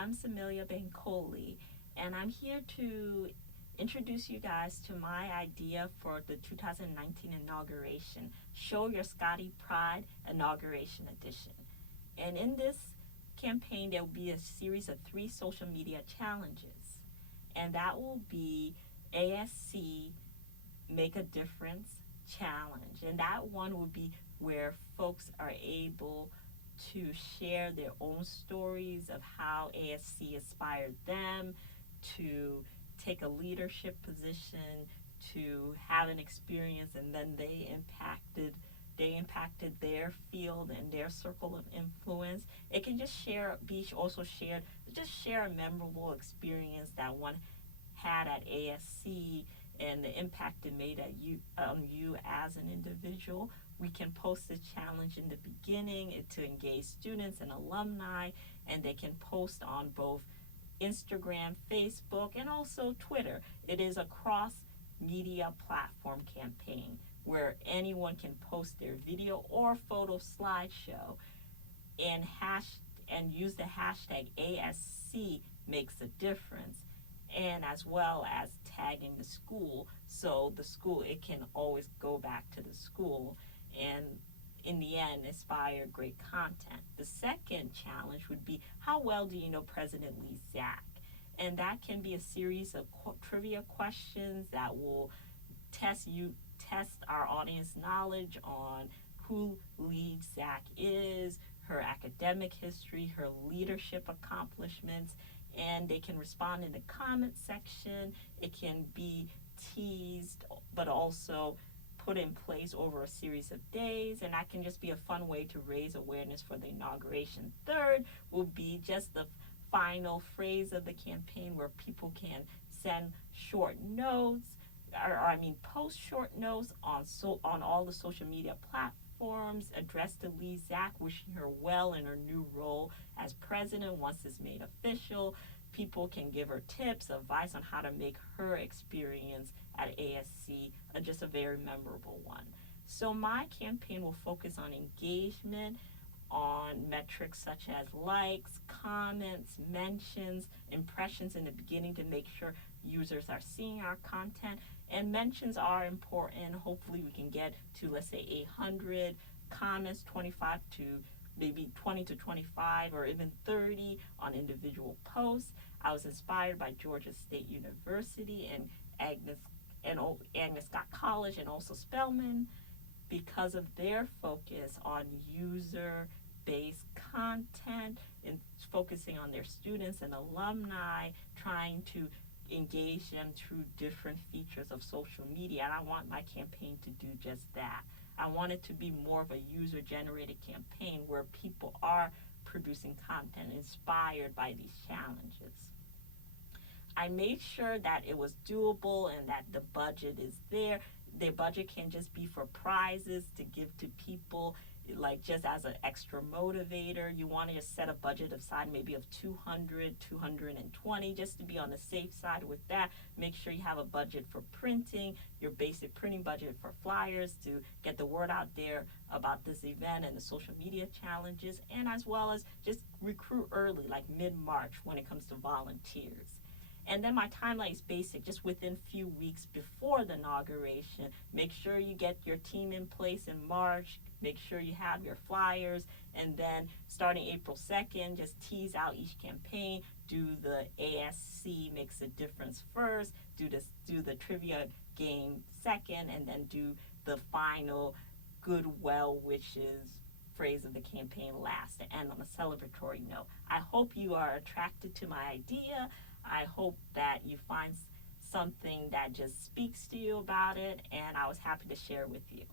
I'm Samilia Bankoli, and I'm here to introduce you guys to my idea for the 2019 inauguration, Show Your Scottie Pride Inauguration Edition. And in this campaign, there will be a series of 3 social media challenges, and that will be ASC Make a Difference Challenge. And that one will be where folks are able to share their own stories of how ASC inspired them to take a leadership position, to have an experience, and then they impacted their field and their circle of influence. It can just be also shared, just share a memorable experience that one had at ASC and the impact it made at you as an individual. We can post the challenge in the beginning to engage students and alumni, and they can post on both Instagram, Facebook, and also Twitter. It is a cross media platform campaign where anyone can post their video or photo slideshow and use the hashtag ASC makes a difference, and as well as tagging the school, so the school, it can always go back to the school and in the end inspire great content. The second challenge would be, how well do you know President Lee Zack? And that can be a series of trivia questions that will test our audience knowledge on who Lee Zack is, her academic history, her leadership accomplishments, and they can respond in the comment section. It can be teased, but also put in place over a series of days, and that can just be a fun way to raise awareness for the inauguration. Third will be just the final phrase of the campaign, where people can send short notes, post short notes on all the social media platforms addressed to Lee Zack, wishing her well in her new role as president once it's made official. People can give her tips, advice on how to make her experience at ASC just a very memorable one. So my campaign will focus on engagement, on metrics such as likes, comments, mentions, impressions in the beginning to make sure users are seeing our content. And mentions are important. Hopefully we can get to, let's say, 800 comments, 25 to maybe 20 to 25 or even 30 on individual posts. I was inspired by Georgia State University and Agnes Scott College, and also Spelman, because of their focus on user-based content and focusing on their students and alumni, trying to engage them through different features of social media. And I want my campaign to do just that. I want it to be more of a user-generated campaign where people are producing content inspired by these challenges. I made sure that it was doable and that the budget is there. The budget can just be for prizes to give to people, like just as an extra motivator. You want to just set a budget aside, maybe of 200, 220, just to be on the safe side with that. Make sure you have a budget for printing, your basic printing budget for flyers to get the word out there about this event and the social media challenges, and as well as just recruit early, like mid-March when it comes to volunteers. And then my timeline is basic, just within a few weeks before the inauguration. Make sure you get your team in place in March. Make sure you have your flyers. And then starting April 2nd, just tease out each campaign. Do the ASC Makes a Difference first. Do the trivia game second. And then do the final good well wishes phrase of the campaign last, to end on a celebratory note. I hope you are attracted to my idea. I hope that you find something that just speaks to you about it, and I was happy to share with you.